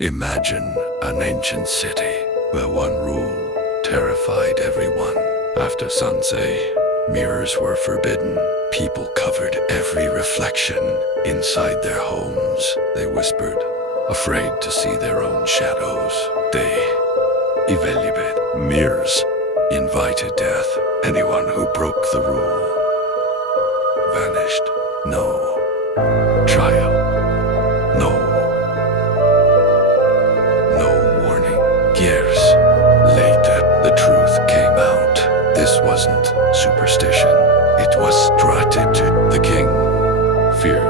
Imagine an ancient city where one rule terrified everyone. After sunset, mirrors were forbidden. People covered every reflection inside their homes. They whispered, afraid to see their own shadows. They evaluated mirrors, invited death. Anyone who broke the rule vanished. No trial, no warning. Years later, the truth came out. This wasn't superstition. It was strategy. The king feared